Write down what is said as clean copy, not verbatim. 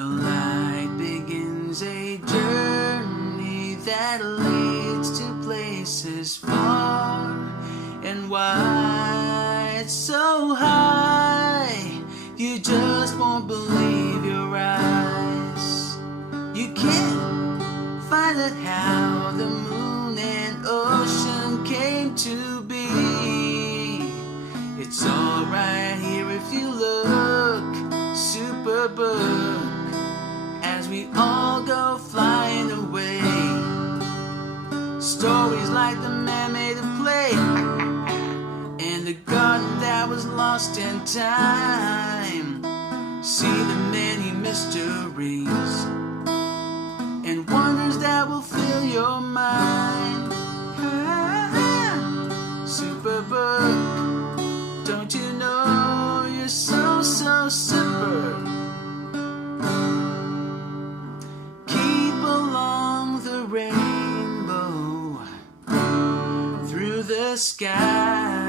The light begins a journey that leads to places far and wide, so high you just won't believe your eyes. You can't find out how the moon and ocean came to be. It's all right here if you look, Superbook, as we all go flying away. Stories like the man made of clay and the garden that was lost in time. See the many mysteries and wonders that will fill your mind. Superbook, don't you know you're so super? Keep along the rainbow through the sky.